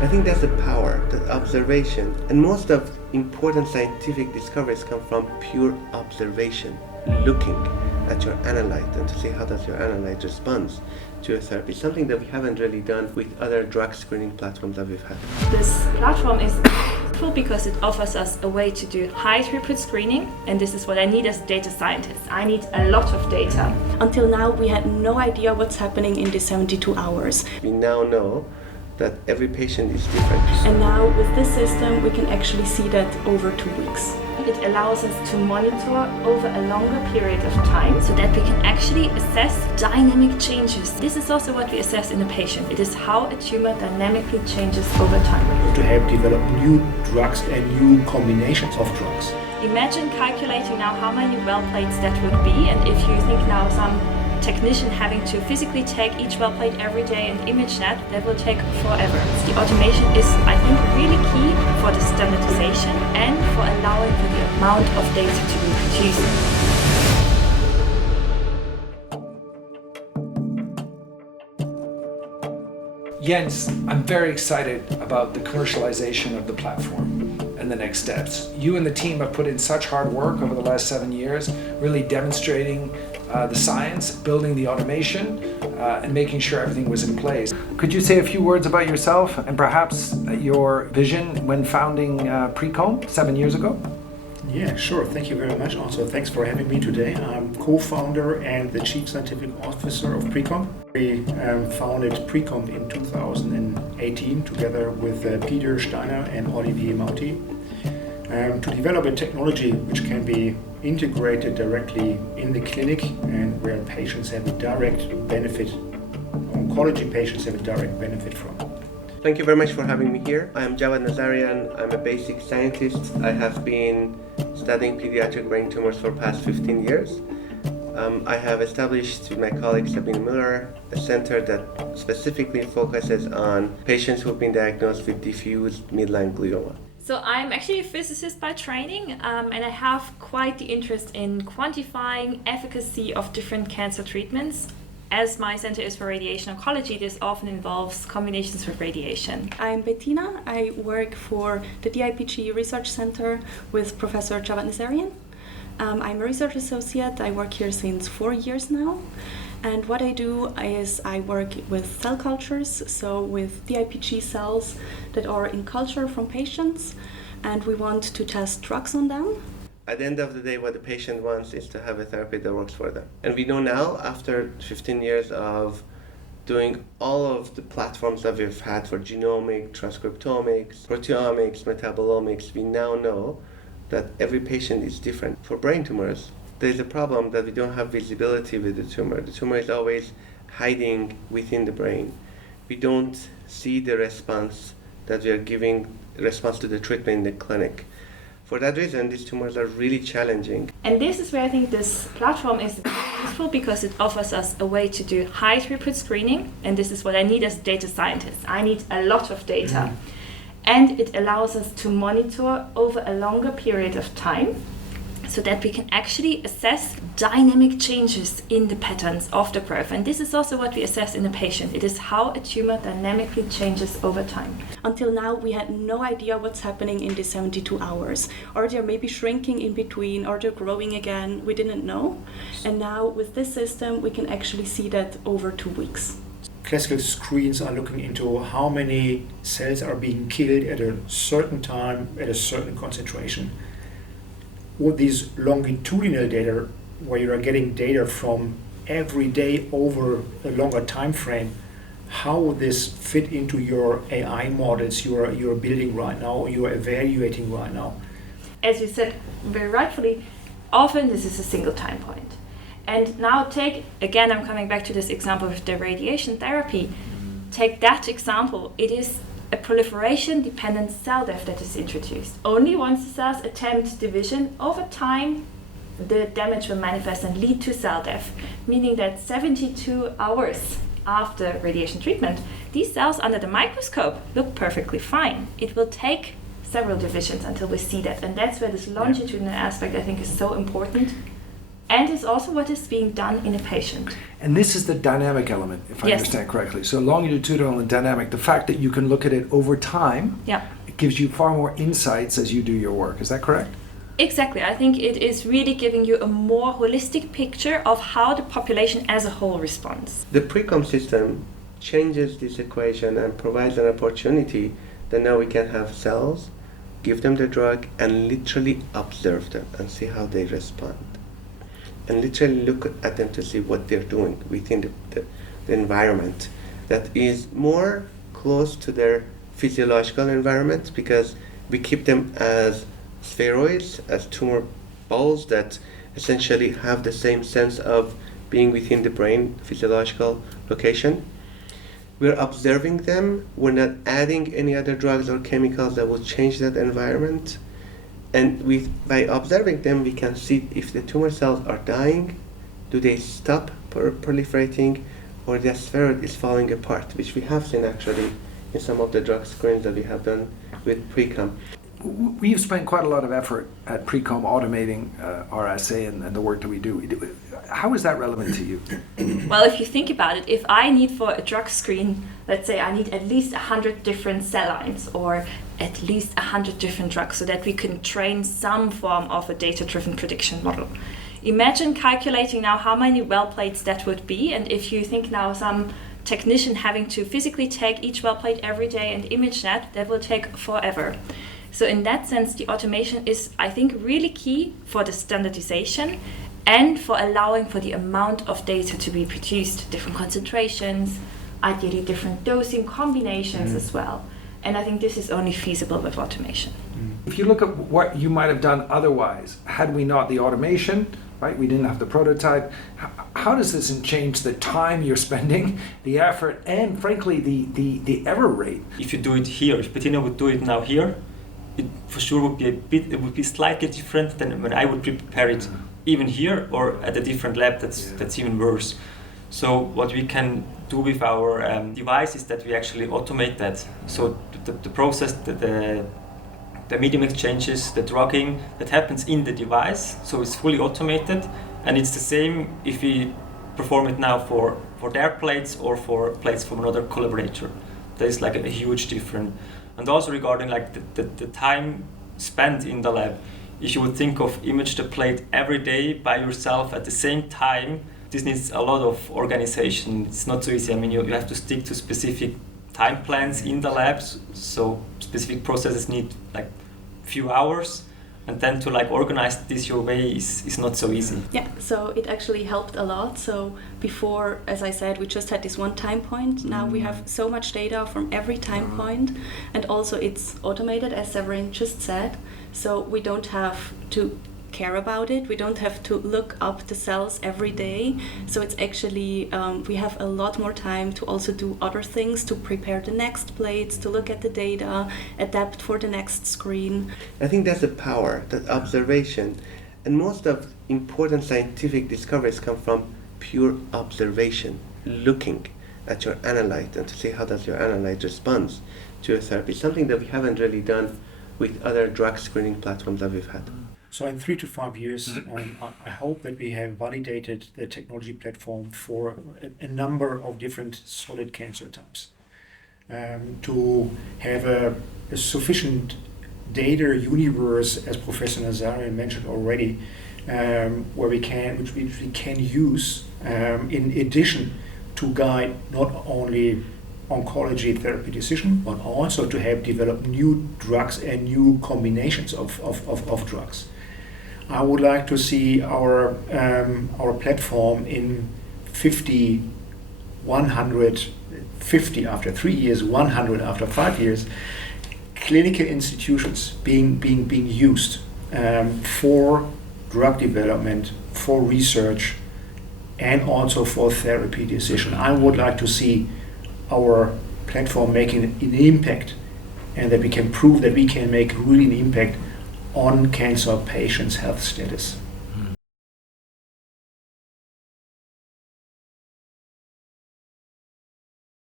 I think that's the power, the observation. And most of important scientific discoveries come from pure observation, looking at your analyte and to see how does your analyte responds to a therapy, something that we haven't really done with other drug screening platforms that we've had. This platform is cool because it offers us a way to do high throughput screening, and this is what I need as data scientist. I need a lot of data. Until now, we had no idea what's happening in the 72 hours. We now know that every patient is different. And now with this system, we can actually see that over 2 weeks. It allows us to monitor over a longer period of time so that we can actually assess dynamic changes. This is also what we assess in a patient. It is how a tumor dynamically changes over time. To help develop new drugs and new combinations of drugs. Imagine calculating now how many well plates that would be, and if you think now some technician having to physically take each well plate every day and image that will take forever. The automation is, I think, really key for the standardization and for allowing for the amount of data to be produced. Jens, I'm very excited about the commercialization of the platform and the next steps. You and the team have put in such hard work over the last 7 years, really demonstrating the science, building the automation, and making sure everything was in place. Could you say a few words about yourself and perhaps your vision when founding PreComb 7 years ago? Yeah, sure. Thank you very much. Also, thanks for having me today. I'm co-founder and the chief scientific officer of PreComb. We founded PreComb in 2018 together with Peter Steiner and Olivier Mauti to develop a technology which can be integrated directly in the clinic and where patients have a direct benefit, oncology patients have a direct benefit from. Thank you very much for having me here. I am Javad Nazarian. I'm a basic scientist. I have been studying pediatric brain tumors for the past 15 years. I have established with my colleague Sabine Müller a center that specifically focuses on patients who have been diagnosed with diffuse midline glioma. So I'm actually a physicist by training, and I have quite the interest in quantifying efficacy of different cancer treatments. As my center is for radiation oncology, this often involves combinations with radiation. I'm Bettina. I work for the DIPG Research Center with Professor Javad Nazarian. I'm a research associate. I work here since 4 years now. And what I do is I work with cell cultures, so with DIPG cells that are in culture from patients, and we want to test drugs on them. At the end of the day, what the patient wants is to have a therapy that works for them. And we know now, after 15 years of doing all of the platforms that we've had for genomic, transcriptomics, proteomics, metabolomics, we now know that every patient is different. For brain tumors, there's a problem that we don't have visibility with the tumor. The tumor is always hiding within the brain. We don't see the response that we are giving, response to the treatment in the clinic. For that reason, these tumors are really challenging. And this is where I think this platform is useful because it offers us a way to do high throughput screening, and this is what I need as data scientist. I need a lot of data. And it allows us to monitor over a longer period of time so that we can actually assess dynamic changes in the patterns of the growth. And this is also what we assess in a patient. It is how a tumor dynamically changes over time. Until now, we had no idea what's happening in the 72 hours. Or they're maybe shrinking in between, or they're growing again. We didn't know. And now with this system, we can actually see that over 2 weeks. Classical screens are looking into how many cells are being killed at a certain time, at a certain concentration. With these longitudinal data, where you are getting data from every day over a longer time frame, how would this fit into your AI models you're building right now, or you're evaluating right now? As you said very rightfully, often this is a single time point. And now take, again, I'm coming back to this example of the radiation therapy. Take that example. It is a proliferation-dependent cell death that is introduced. Only once the cells attempt division, over time, the damage will manifest and lead to cell death, meaning that 72 hours after radiation treatment, these cells under the microscope look perfectly fine. It will take several divisions until we see that, and that's where this longitudinal aspect I think is so important. and it's also what is being done in a patient. And this is the dynamic element, if I Yes. understand correctly. So longitudinal and dynamic, the fact that you can look at it over time, Yeah. it gives you far more insights as you do your work. Is that correct? Exactly. I think it is really giving you a more holistic picture of how the population as a whole responds. The PreComb system changes this equation and provides an opportunity that now we can have cells, give them the drug, and literally observe them and see how they respond. And literally look at them to see what they're doing within the environment that is more close to their physiological environment, because we keep them as spheroids, as tumor balls that essentially have the same sense of being within the brain physiological location. We're observing them, we're not adding any other drugs or chemicals that will change that environment. And by observing them, we can see if the tumor cells are dying, do they stop proliferating, or the spheroid is falling apart, which we have seen actually in some of the drug screens that we have done with PreComb. We've spent quite a lot of effort at PreComb automating our assay and the work that we do. How is that relevant to you? Well, if you think about it, if I need for a drug screen, let's say I need at least 100 different cell lines or at least 100 different drugs so that we can train some form of a data-driven prediction model. Imagine calculating now how many well plates that would be, and if you think now some technician having to physically take each well plate every day and image that will take forever. So in that sense, the automation is, I think, really key for the standardization and for allowing for the amount of data to be produced, different concentrations, ideally different dosing combinations as well. And I think this is only feasible with automation. If you look at what you might have done otherwise, had we not the automation, right? We didn't have the prototype. How does this change the time you're spending, the effort, and frankly, the error rate? If you do it here, if Bettina would do it now here, it for sure would be it would be slightly different than when I would prepare it even here or at a different lab. That's even worse. So what we can do with our device is that we actually automate that. So the process, the medium exchanges, the drugging, that happens in the device. So it's fully automated, and it's the same if we perform it now for their plates or for plates from another collaborator. There is like a huge difference. And also regarding like the time spent in the lab, if you would think of image the plate every day by yourself at the same time, this needs a lot of organization. It's not so easy. I mean, you have to stick to specific time plans in the labs, so specific processes need like few hours, and then to like organize this your way is not so easy. Yeah, so it actually helped a lot. So before, as I said, we just had this one time point. Now we have so much data from every time point, and also it's automated, as Severin just said. So we don't have to care about it. We don't have to look up the cells every day. So it's actually, we have a lot more time to also do other things, to prepare the next plates, to look at the data, adapt for the next screen. I think that's the power, that observation. And most of important scientific discoveries come from pure observation, looking at your analyte and to see how does your analyte respond to a therapy, something that we haven't really done with other drug screening platforms that we've had. So in 3 to 5 years, I hope that we have validated the technology platform for a number of different solid cancer types. To have a sufficient data universe, as Professor Nazarian mentioned already, which we can use in addition to guide not only oncology therapy decision, but also to have developed new drugs and new combinations of drugs. I would like to see our platform in 50, 100, 50 after 3 years, 100 after 5 years, clinical institutions being used for drug development, for research, and also for therapy decision. I would like to see our platform making an impact, and that we can prove that we can make really an impact on cancer patients' health status.